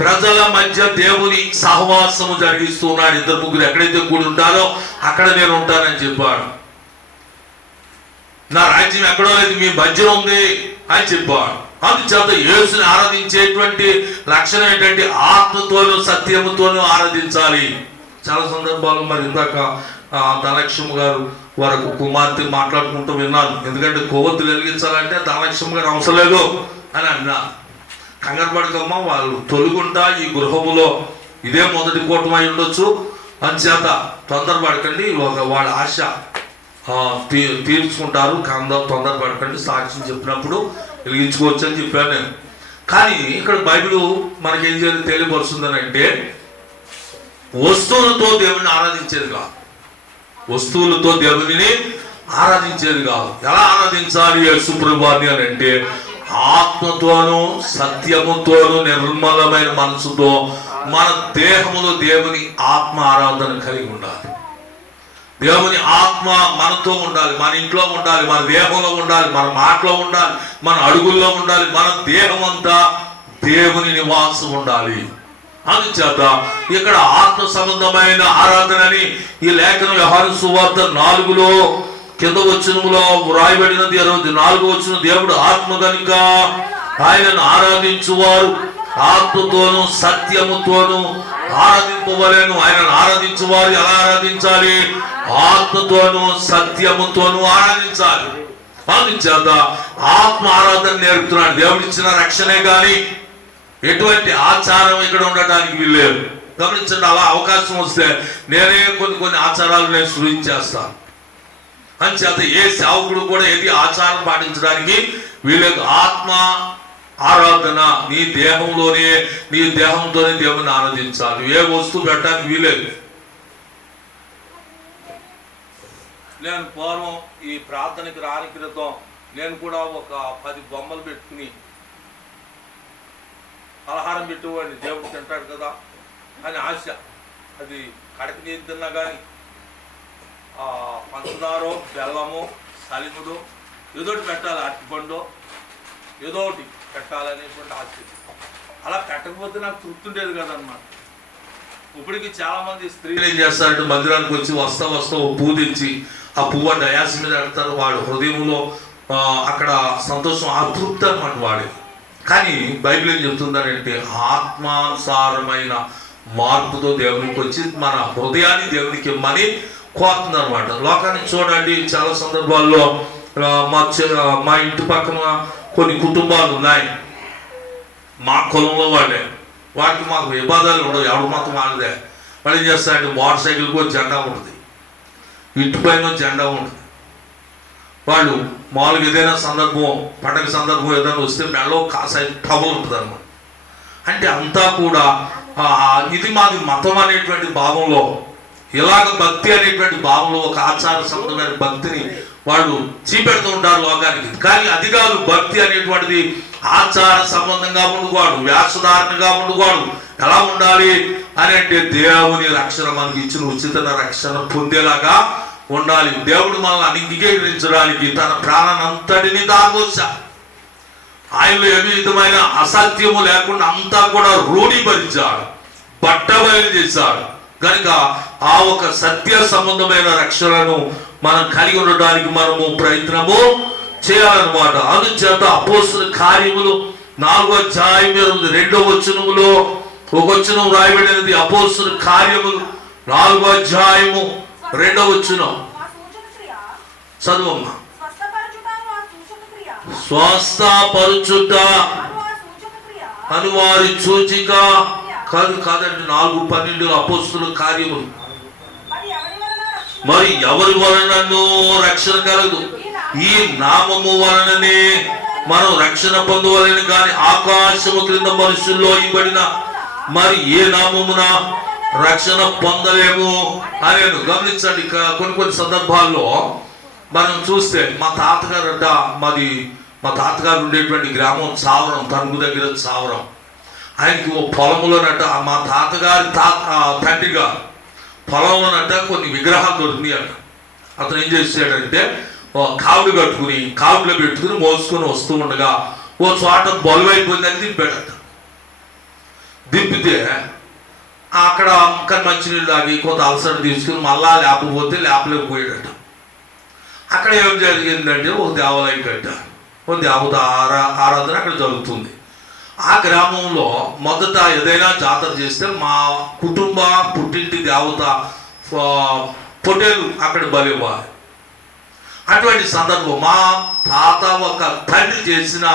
ప్రజల మధ్య దేవుని సహవాసము జరిగిస్తూ ఉన్నాడు. 2-3 ఎక్కడైతే కూడి ఉంటారో అక్కడ నేను ఉంటానని చెప్పాడు. నా రాజ్యం ఎక్కడో లేదు, మీ మధ్యలో ఉంది అని చెప్పాడు. అందుచేత యేసుని ఆరాధించేటువంటి లక్షణం ఏంటంటే ఆత్మతోనూ సత్యముతోనూ ఆరాధించాలి. చాలా సందర్భాలు మరి ఇందాక ధనలక్ష్మి గారు వారికి కుమార్తె మాట్లాడుకుంటూ విన్నాను. ఎందుకంటే కొవ్వొత్తులు వెలిగించాలంటే ధనలక్ష్మి గారు అవసరం లేదు అని అన్నా. కంగారు పడకమ్మ, వాళ్ళు తొలుగుంటా ఈ గృహములో ఇదే మొదటి కూటమై ఉండొచ్చు, అందుచేత తొందరపడకండి, వాళ్ళ ఆశ తీర్చుకుంటారు, తొందరపడకండి, సాక్ష్యం చెప్పినప్పుడు వెలిగించుకోవచ్చు అని చెప్పాను నేను. కానీ ఇక్కడ బైబిల్ మనకేం చేయాలి తెలియపరుస్తుందని అంటే వస్తువులతో దేవుని ఆరాధించేది కాదు, వస్తువులతో దేవుని ఆరాధించేది కాదు. ఎలా ఆరాధించాలి యేసు ప్రభువాన్ని అని అంటే ఆత్మతోనూ సత్యముతోనూ నిర్మలమైన మనసుతో మన దేహములో దేవుని ఆత్మ ఆరాధన కలిగి ఉండాలి. దేవుని ఆత్మ మనతో ఉండాలి, మన ఇంట్లో ఉండాలి, మన దేహంలో ఉండాలి, మన మాటలో ఉండాలి, మన అడుగుల్లో ఉండాలి, మన దేహం అంతా దేవుని నివాసం ఉండాలి. అందుచేత ఇక్కడ ఆత్మ సంబంధమైన ఆరాధనని ఈ లేఖనం యోహాను సువార్త 4లో కింద వచనములో వ్రాయబడినది. 4వ వచనం, దేవుడు ఆత్మ కనుక ఆయనను ఆరాధించువారు ఆత్మతోనూ సత్యముతోనూ ఆరాధింపవలెను. ఆయనను ఆరాధించువారు ఎలా ఆరాధించాలి? ఆత్మతోనూ సత్యముతోనూ ఆరాధించాలి. అందుచేత ఆత్మ ఆరాధన నేర్పుతున్నాడు. దేవుడిచ్చిన రక్షణే కానీ ఎటువంటి ఆచారం ఇక్కడ ఉండటానికి వీల్లేదు. గమనించండి, అలా అవకాశం వస్తే నేనే కొన్ని ఆచారాలు నేను సృష్టించేస్తాను. అందుచేత ఏ సేవకుడు కూడా ఏది ఆచారం పాటించడానికి వీళ్ళకి ఆత్మ ఆరాధన నీ దేహంలోనే, నీ దేహంతోనే దేవుని ఆరాధించాలి. ఏ వస్తువు పెట్టడానికి వీలేదు. నేను పూర్వం ఈ ప్రార్థనకి రాని క్రితం నేను కూడా ఒక 10 బొమ్మలు పెట్టుకుని ఆహారం పెట్టేవాడిని. దేవుడు తింటాడు కదా అని ఆశ. అది కడకి నీరు తిన్నా కానీ పంచదారో బెల్లము సలిముడు ఏదోటి పెట్టాలి, అరటిపండు ఏదో ఒకటి పెట్టాలనేటువంటి ఆశ. అలా పెట్టకపోతే నాకు తృప్తి ఉండేది కదన్నమాట. ఇప్పటికి చాలా మంది స్త్రీలు ఏం చేస్తారంటే మందిరానికి వచ్చి వస్తా ఓ పువ్వు తెచ్చి ఆ పువ్వు డయాస్ మీద పెడతారు. వాడు హృదయంలో అక్కడ సంతోషం, అతృప్తి అన్నమాట వాడి. కానీ బైబిల్ ఏం చెప్తుందంటే ఆత్మానుసారమైన మార్పుతో దేవునికి వచ్చి మన హృదయాన్ని దేవునికి ఇమ్మని కోరుతుంది అనమాట. లోకానికి చూడండి, చాలా సందర్భాల్లో మా ఇంటి పక్కన కొన్ని కుటుంబాలు ఉన్నాయి, మా కులంలో వాళ్ళే. వాటికి మాకు వివాదాలు ఉండవు, ఎవరి మతం వాళ్ళదే. వాళ్ళు ఏం చేస్తారంటే మోటార్ సైకిల్కి జెండా ఉంటుంది, ఇంటి పైన జెండా ఉంటుంది. వాళ్ళు మామూలుగా ఏదైనా సందర్భం, పండగ సందర్భం ఏదైనా వస్తే మెడలో కాసాయి టవల్ ఉంటుంది అన్నమాట. అంటే అంతా కూడా ఇది మాది మతం అనేటువంటి భావంలో, ఇలాగ భక్తి అనేటువంటి భావంలో ఒక ఆచార సంబంధమైన భక్తిని వాళ్ళు చూపెడుతూ ఉంటారు లోకానికి. కానీ అది కాదు భక్తి అనేటువంటిది. ఆచార సంబంధంగా ఉండకూడదు, వేషధారణగా ఉండకూడదు. ఎలా ఉండాలి అని అంటే దేవుని రక్షణ మనకి ఇచ్చిన ఉచిత రక్షణ పొందేలాగా ఉండాలి. దేవుడు మనల్ని అంగీకరించడానికి తన ప్రాణానంతటిని దాగోసా. ఆయనలో ఏ విధమైన అసత్యము లేకుండా అంతా కూడా రూఢీపరిచాడు, బట్టబయలు చేశాడు. కనుక ఆ ఒక సత్య సంబంధమైన రక్షణను మనం కలిగి ఉండడానికి మనము ప్రయత్నము చేయాలన్నమాట. అందుచేత అపోస్తలుల కార్యములు 4వ అధ్యాయం 2వ వచనములో ఒక వచనం రాయబడినది. అపోస్తలుల కార్యములు 4వ అధ్యాయము 2వ వచనం చదువమ్మా. స్వస్థపరచుట అనువారి సూచిక కాదండి. 4:12 అపోస్తలుల కార్యములు. మరి ఎవరి వలనను రక్షణ కలదు, ఈ నామము వలననే మనం రక్షణ పొందవలని. కానీ ఆకాశము క్రింద మనుషుల్లో ఇవ్వబడిన మరి ఏ నామమున రక్షణ పొందలేము అని. గమనించండి, కొన్ని సందర్భాల్లో మనం చూస్తే మా తాతగారు ఉండేటువంటి గ్రామం చావరం, తణుకు దగ్గర చావరం. ఆయనకి ఓ పొలంలోనట మా తాతగారి తండ్రిగా పొలంలోనట కొన్ని విగ్రహాలు దొరికినాయి అంట. అతను ఏం చేసాడంటే కావుడు కట్టుకుని కావుడులో పెట్టుకుని మోసుకొని వస్తూ ఉండగా ఓ చోట బలువైపోయిందని దింపాడట. దింపి ఉబ్బితే అక్కడ కానీ మంచినీళ్ళు తాగి కొంత అలసట తీసుకుని మళ్ళా లేకపోతే లేపలేకపోయాడట. అక్కడ ఏం జరిగిందంటే ఒక దేవాలయం కట్టారు, ఒక దేవత ఆరాధన అక్కడ జరుగుతుంది. ఆ గ్రామంలో మొదట ఏదైనా జాతర చేస్తే మా కుటుంబ పుట్టింటి దేవత పొట్టేలు అక్కడ బలివ్వాలి. అటువంటి సందర్భం మా తాత ఒక తండ్రి చేసిన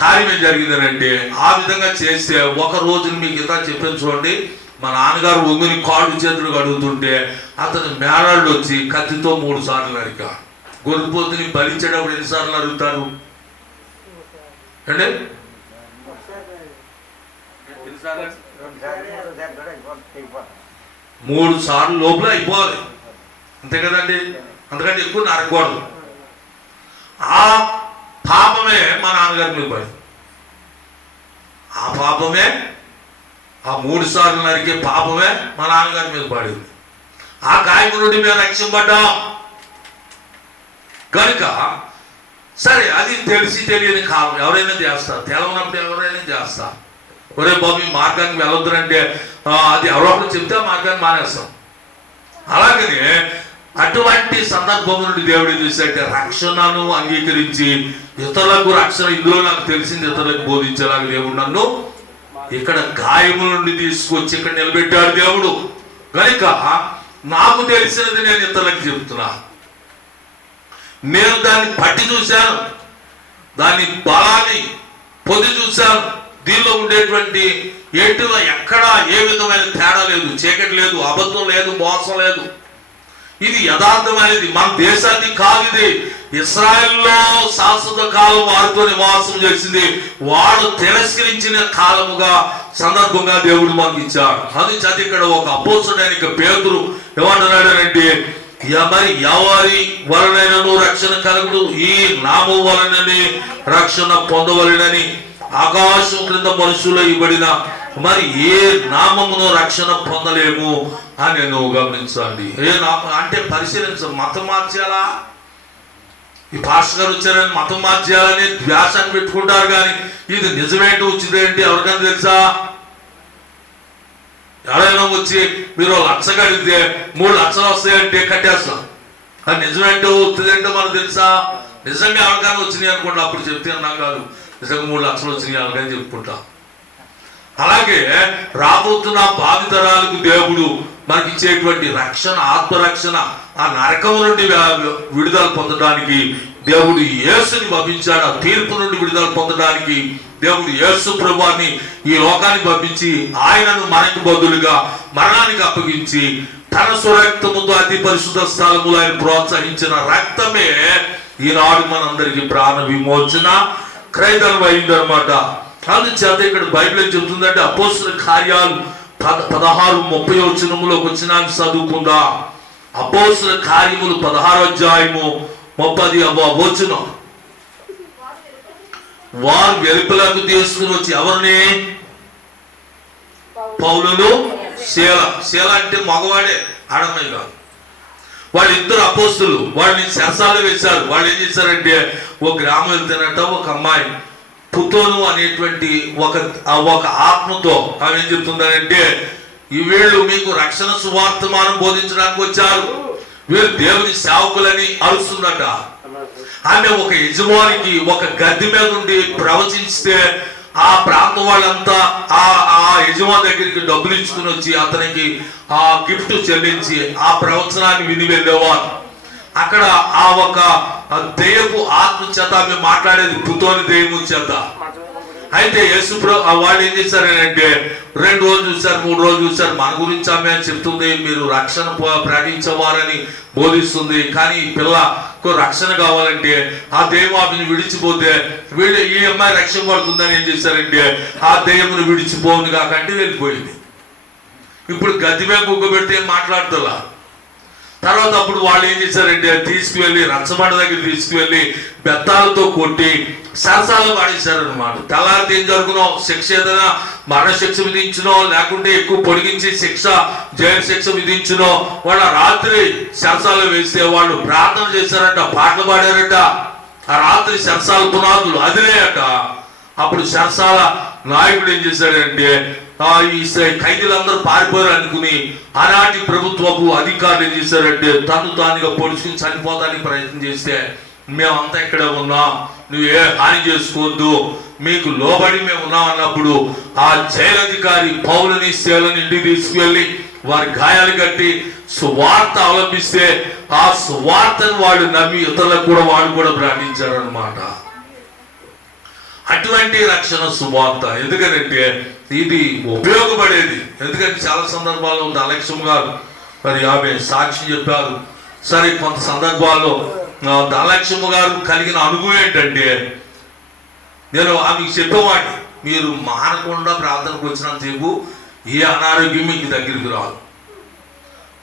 కార్యం ఏం జరిగిందనంటే, ఆ విధంగా చేస్తే ఒక రోజుని మీకు ఇంత చెప్పాను చూడండి, మా నాన్నగారు ఒంగుని కాళ్ళు చేతులు కడుగుతుంటే అతను మేళాళ్ళు వచ్చి కత్తితో 3 సార్లు నరికా. గొర్రెపోతుని బలించేటప్పుడు ఎన్నిసార్లు నరుగుతారు అంటే 3 సార్లు లోపల అయిపోవాలి, అంతే కదండి, అంతకంటే ఎక్కువ నరకూడదు. ఆ పాపమే మా నాన్నగారి మీద పడింది. ఆ పాపమే, ఆ 3 సార్లు నరికే పాపమే మా నాన్నగారి మీద పడింది. ఆ గాయం నుండి మేము రక్షింపడ్డాం కనుక సరే, అది తెలిసి తెలియని కాలం ఎవరైనా చేస్తారు, తెలవనప్పుడు ఎవరైనా చేస్తారు. ఒరే బాబు ఈ మార్గానికి వెళ్ళొద్దురంటే అది ఎవరొకరు చెప్తే ఆ మార్గాన్ని మానేస్తాం. అలాగనే అటువంటి సందర్భం నుండి దేవుడు చూసాడంటే రక్షణను అంగీకరించి ఇతరులకు రక్షణ, ఇందులో నాకు తెలిసింది ఇతరులకు బోధించేలాగా దేవుడు నన్ను ఇక్కడ గాయము నుండి తీసుకొచ్చి ఇక్కడ నిలబెట్టాడు దేవుడు. కనుక నాకు తెలిసినది నేను ఇతరులకు చెప్తున్నా. నేను దాన్ని పట్టి చూశాను, దాని బలాన్ని పొంది చూశాను. దీనిలో ఉండేటువంటి ఎక్కడ ఏ విధమైన తేడా లేదు, చీకటి లేదు, అబద్ధం లేదు, మోసం లేదు. ఇది యథార్థమైనది, మన దేశాన్ని కాదు. ఇది ఇశ్రాయేల్లో శాశ్వత కాలం వారితో నివాసం చేసింది. వాడు తిరస్కరించిన కాలముగా సందర్భంగా దేవుడు మాకు ఇచ్చాడు. అది చదివి ఇక్కడ ఒక అపోస్తుడైన పేతురు ఏమంటున్నాడంటే, మరి ఎవరి వలనైనను రక్షణ కలుగుడు, ఈ నామం వలనని రక్షణ పొందవలెనని ఆకాశం క్రింద మనుషులు ఇవ్వబడిన మరి ఏ నామమును రక్షణ పొందలేము అని నేను గమనించండి. ఏ నామం అంటే పరిశీలించాలి. మతం మార్చాలా, ఈ పాస్టర్ గారు వచ్చారని మతం మార్చేయాలని వ్యాసాన్ని పెట్టుకుంటారు, కానీ ఇది నిజమేంటి వచ్చిందేంటి ఎవరికైనా తెలుసా? ఎవరైనా వచ్చి మీరు 1 లక్ష కడిగితే 3 లక్షలు వస్తాయంటే కట్టేస్తాం. అది నిజమేంటో వచ్చిందేంటో మనకు తెలుసా? నిజంగా ఎవరికైనా వచ్చినాయి అనుకోండి, అప్పుడు చెప్తే అన్నాం కాదు, నిజంగా 3 లక్షలు వచ్చినాయి ఎవరికైనా చెప్పుకుంటాం. అలాగే రాబోతున్న భావితరాలకు దేవుడు మనకి ఇచ్చేటువంటి రక్షణ, ఆత్మరక్షణ, ఆ నరకం నుండి విడుదల పొందడానికి దేవుడు యేసుని పంపించాడు. ఆ తీర్పు నుండి విడుదల పొందడానికి దేవుడు యేసు ప్రభువాన్ని ఈ లోకానికి పంపించి ఆయనను మనకి బదులుగా మరణానికి అప్పగించి తన స్వరక్తముతో అతి పరిశుద్ధ స్థలములో ఆయన ప్రోత్సహించిన రక్తమే ఈనాడు మనందరికి ప్రాణ విమోచన క్రయధనం అయిందనమాట. అందుచేత ఇక్కడ బైబిల్ ఏం చెప్తుందంటే, అపోస్తుల కార్యాలు 16:30 వచ్చినాక చదువుకుందా. అపోస్తుల కార్యములు 16వ అధ్యాయము 30వ వచనం. వారు వెలుపలకు తీసుకుని వచ్చి ఎవరిని? పౌలును శీల అంటే మగవాడే, ఆడమ్మాయి కాదు. వాళ్ళిద్దరు అపోస్తులు, వాళ్ళని చెరసాలలో వేశారు. వాళ్ళు ఏం చేశారంటే, ఒక గ్రామం వెళ్తేనట ఒక అమ్మాయి పుతోను అనేటువంటి ఒక ఆత్మతో ఆమె ఏం చెప్తుందంటే, ఈ వీళ్ళు మీకు రక్షణ సువార్తమానం బోధించడానికి వచ్చారు, వీళ్ళు దేవుని సేవకులని అరుస్తుందట. ఆమె ఒక యజమానికి ఒక గద్దె మీద నుండి ప్రవచిస్తే ఆ ప్రాంతం వాళ్ళంతా ఆ యజమాని దగ్గరికి డబ్బులు ఇచ్చుకుని వచ్చి అతనికి ఆ గిఫ్ట్ చెల్లించి ఆ ప్రవచనాన్ని విని వెళ్ళేవారు. అక్కడ ఆ ఒక దెయ్యపు ఆత్మ చేత ఆమె మాట్లాడేది పుతోని దెయ్యము చేత. అయితే యేసు వాళ్ళు ఏం చేశారంటే, 2 రోజులు చూశారు, 3 రోజులు చూశారు. మన గురించి ఆమె చెప్తుంది, మీరు రక్షణ ప్రకటించేవారని బోధిస్తుంది, కానీ ఈ పిల్లకు రక్షణ కావాలంటే ఆ దెయ్యం ఆమెను విడిచిపోతే ఈ అమ్మాయి రక్షణ పడుతుందని ఏం చేశారంటే, ఆ దెయ్యమును విడిచిపోను కాకంటే వెళ్ళిపోయింది. ఇప్పుడు గద్దె మీద కుగ్గబెడితే మాట్లాడుతున్నా. తర్వాత అప్పుడు వాళ్ళు ఏం చేశారంటే, తీసుకువెళ్ళి రచ్చబండ దగ్గర తీసుకువెళ్ళి బెత్తాలతో కొట్టి సరసాలు పాడేశారనమాట. తెల్లారితే ఏం జరుగునో, శిక్ష ఏదైనా మరణశిక్ష విధించునో, లేకుంటే ఎక్కువ పొడిగించి జైలు శిక్ష విధించునో, వాళ్ళ రాత్రి సరసాలు వేస్తే వాళ్ళు ప్రార్థన చేశారట, పాటలు పాడారట. ఆ రాత్రి సరసాల పునాదులు అదిలేయట. అప్పుడు సరసాల నాయకుడు ఏం చేశాడంటే, ఈ ఖైదీలందరూ పారిపోయారు అనుకుని ఆనాటి ప్రభుత్వపు అధికారులు ఏం చేశారంటే తను తానుగా పొడుచుకుని చనిపోతానికి ప్రయత్నం చేస్తే, మేమంతా ఇక్కడే ఉన్నాం, నువ్వు ఏ హాని చేసుకోవద్దు, మీకు లోబడి మేము ఉన్నాం అన్నప్పుడు ఆ జైలధికారి పౌలుని శీలని ఇంటికి తీసుకువెళ్ళి వారి గాయాలు కట్టి సువార్త అవలంబిస్తే ఆ సువార్తను వాడు నమ్మి ఇతరులకు కూడా వాడు కూడా ప్రకటించారనమాట. అటువంటి రక్షణ సువార్త. ఎందుకంటే ఇది ఉపయోగపడేది. ఎందుకంటే చాలా సందర్భాల్లో ధనలక్ష్మ గారు మరి ఆమె సాక్షి చెప్పారు. సరే, కొంత సందర్భాల్లో ధనలక్ష్మ గారు కలిగిన అనుభవం ఏంటంటే, నేను ఆమెకు చెప్పేవాడిని, మీరు మానకుండా ప్రార్థనకు వచ్చినంతసేపు ఏ అనారోగ్యం మీకు దగ్గరికి రాదు.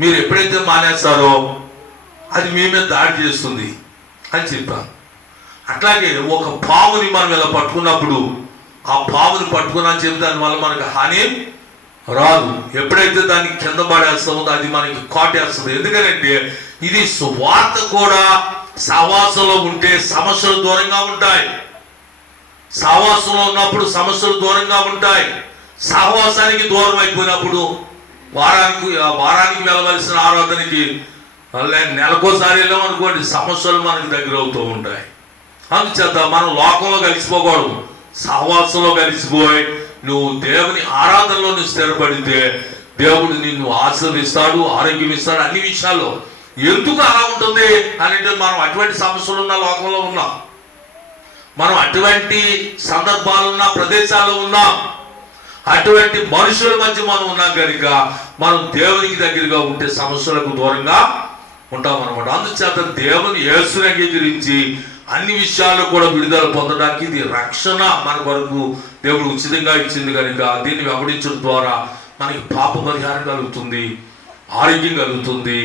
మీరు ఎప్పుడైతే మానేస్తారో అది మీ మీద దాడి చేస్తుంది అని చెప్పాను. అట్లాగే ఒక పాముని మనం ఇలా పట్టుకున్నప్పుడు ఆ పాముని పట్టుకున్నా చెప్పి దానివల్ల మనకు హాని రాదు. ఎప్పుడైతే దానికి కింద పడేస్తామో అది మనకి కాటేస్తుంది. ఎందుకంటే ఇది సువార్త కూడా సహవాసంలో ఉంటే సమస్యలు దూరంగా ఉంటాయి. సహవాసంలో ఉన్నప్పుడు సమస్యలు దూరంగా ఉంటాయి. సహవాసానికి దూరం అయిపోయినప్పుడు వారానికి వెళ్ళవలసిన ఆరాధనకి నెలకోసారి వెళ్ళాం అనుకోండి, సమస్యలు మనకి దగ్గర అవుతూ ఉంటాయి. అందుచేత మనం లోకంలో కలిసిపోకూడదు, సహవాసంలో కలిసిపోయి నువ్వు దేవుని ఆరాధనలో నువ్వు స్థిరపడితే దేవుడు నిన్ను ఆశీర్వదిస్తాడు, ఆరోగ్యం ఇస్తాడు, అన్ని విషయాల్లో. ఎందుకు అలా ఉంటుంది అని అంటే, మనం అటువంటి సమస్యలు ఉన్న లోకంలో ఉన్నాం, మనం అటువంటి సందర్భాలున్న ప్రదేశాల్లో ఉన్నాం, అటువంటి మనుషుల మధ్య మనం ఉన్నాం కనుక మనం దేవునికి దగ్గరగా ఉంటే సమస్యలకు దూరంగా ఉంటాం అనమాట. అందుచేత దేవుని యేసుని అంగీకరించి అన్ని విషయాల్లో కూడా విడుదల పొందడానికి ఇది రక్షణ మన వరకు దేవుడు ఉచితంగా ఇచ్చింది కనుక దీన్ని వెంబడించడం ద్వారా మనకి పాప పరిహారం కలుగుతుంది, ఆరోగ్యం కలుగుతుంది,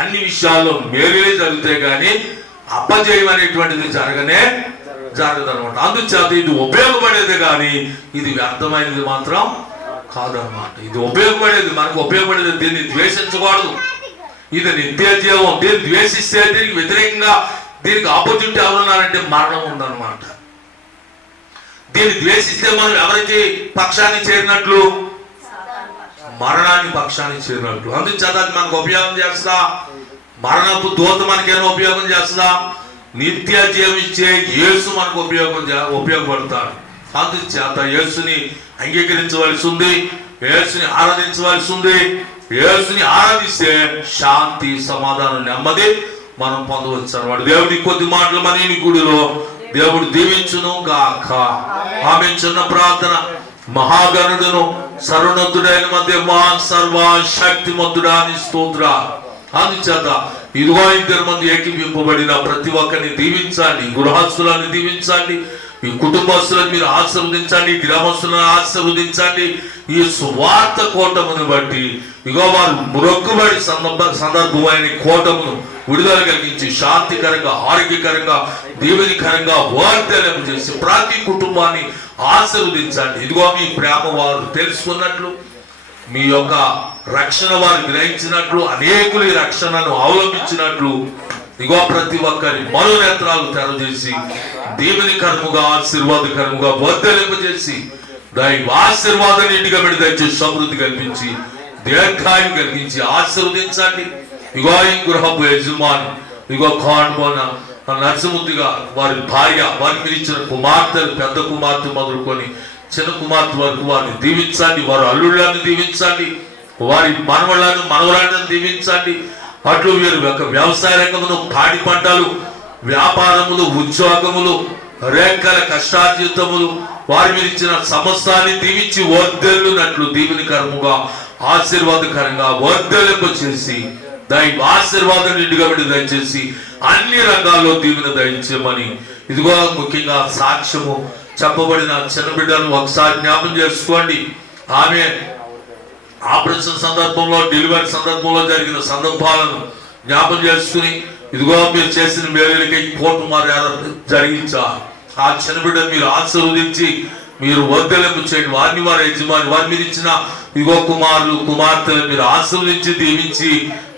అన్ని విషయాల్లో మేలులే జరుగుతాయి, కానీ అపజయం అనేటువంటిది జరగదనమాట. అందుచేత ఇది ఉపయోగపడేది కానీ ఇది వ్యర్థమైనది మాత్రం కాదనమాట. ఇది ఉపయోగపడేది, మనకు ఉపయోగపడేది. దీన్ని ద్వేషించకూడదు, ఇది నిత్య జీవం. దీన్ని ద్వేషిస్తే దీనికి వ్యతిరేకంగా దీనికి ఆపోజిట్ ఎవరున్నారంటే మరణం ఉందన్నమాట. దీన్ని ద్వేషిస్తే మనం ఎవరికి పక్షాన్ని చేరినట్లు? మరణాన్ని పక్షాన్ని చేరినట్లు. అందుచేత అది మనకు ఉపయోగం చేస్తుందా? మరణపు దూత మనకేమో ఉపయోగం చేస్తుందా? నిత్య జీవం ఇచ్చే యేసు మనకు ఉపయోగపడతాడు. అందుచేత యేసుని అంగీకరించవలసి ఉంది, యేసుని ఆరాధించవలసి ఉంది. యేసుని ఆరాధిస్తే శాంతి, సమాధానం, నెమ్మది మనం పొందవచ్చు అన్నమాట. దేవుడి కొద్ది మాటలు మన గుడిలో దేవుడు దీవించును గాక. ఆమె చిన్న ప్రార్థన. మహాగణుడును సర్వోన్నతుడైన మధ్య సర్వశక్తిమంతుడాని స్తోత్ర. అందుచేత ఇదిగో 2 మంది ఏకీవింపబడిన ప్రతి ఒక్కరిని దీవించండి, గృహస్థులను దీవించండి, ఈ కుటుంబస్తులను మీరు ఆశీర్వదించండి, గ్రామస్తులను ఆశీర్వదించండి. ఈ సువార్త కోటమును బట్టి ఇగో వారు మొక్కుబడి సందర్భమైన కోటమును విడుదల కలిగించి శాంతికరంగా, ఆరోగ్యకరంగా, దీవెనికరంగా వర్ధనం చేసి ప్రతి కుటుంబాన్ని ఆశీర్వదించండి. ఇదిగో మీ ప్రేమ వారు తెలుసుకున్నట్లు, మీ యొక్క రక్షణ వారు గ్రహించినట్లు, అనేకులు ఈ రక్షణను అవలంబించినట్లు ఇగో ప్రతి ఒక్కరి మనోనేత్రాలు తెరచేసి దీవెనికరముగా, ఆశీర్వాదకరముగా వర్ధలింపజేసి దైవ ఆశీర్వాదాన్ని ఇంటిగా పెట్టి దయచేసి సమృద్ధి కల్పించి దీర్ఘాయువు కలిగించి ఆశీర్వదించండి. ఇగో ఈ గృహపు యజమాని ఇగో కాన్పోన నరసింహుడిగా వారి భార్య, వారికి మీరు ఇచ్చిన కుమార్తెలు, పెద్ద కుమార్తె మొదలుకొని చిన్న కుమార్తె వరకు వారిని దీవించండి, వారి అల్లుళ్ళని దీవించండి, వారి మనవలను దీవించండి. అట్లు వీరు యొక్క వ్యవసాయ రంగములు, పాడి పంటలు, వ్యాపారములు, ఉద్యోగములు, రేఖల కష్టార్జితములు, వారి మీద ఇచ్చిన సమస్తాన్ని దీవించి వర్ధలునట్లు దీవెనికరముగా, ఆశీర్వాదకరంగా వర్ధలింప చేసి దైవ ఆశీర్వాదం నిండుగా దయచేసి అన్ని రంగాల్లో దీవెన దయచేయమని ఇదిగో ముఖ్యంగా సాక్ష్యము చెప్పబడిన చిన్న బిడ్డను ఒకసారి జ్ఞాపం చేసుకోండి. ఆమె ఆపరేషన్ సందర్భంలో, డెలివరీ సందర్భంలో జరిగిన సందర్భాలను జ్ఞాపం చేసుకుని ఇదిగో మీరు చేసిన మేలులకి కోర్టు మర్యాద జరిగించారు. ఆ చిన్న బిడ్డను మీరు ఆశీర్వదించి మీరు వర్ధలింపు చేయండి. వారిని వారి యజమాని, వారి మీద ఇచ్చిన ఇదిగో కుమారులు, కుమార్తెలు మీరు ఆశీర్వదించి దీవించి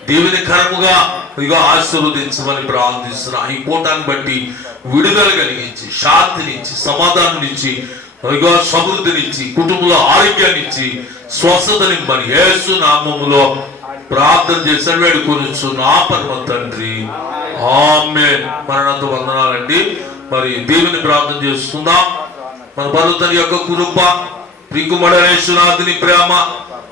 దీవెనికరముగా ఇదిగో ఆశీర్వదించమని ప్రార్థిస్తున్నా. ఈ కూటాన్ని బట్టి విడుదల కలిగించి, శాంతినిచ్చి, సమాధానం ఇచ్చి ఇదిగో సమృద్ధినిచ్చి, కుటుంబంలో ఆరోగ్యాన్ని ఇచ్చి, స్వస్థతనివ్వని యేసు నామములో ప్రార్థన చేసి వేడుకొనిచున్నా పరమ తండ్రి, ఆమేన్. మరణంతో వందనాలండి. మరి దేవుని ప్రార్థన చేసుకుందాం. మన పర్వతం యొక్క కృప, ప్రియకుమారుని ప్రేమ,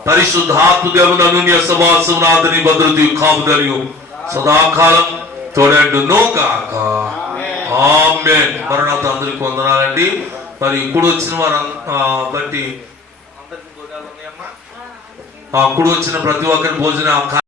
పరిశుద్ధాత్మ దేవుని అనున్య సహవాసం, నాథుని భద్రత కాపుదలియు సదాకాలం తోడేండును గాక. ఆమేన్. మరణంతో అందరికి వందనాలండి. మరి ఇప్పుడు వచ్చిన వారు బట్టి అందరికి భోజనాలు ఉన్నాయమ్మా. ఇప్పుడు వచ్చిన ప్రతి ఒక్కరి భోజనం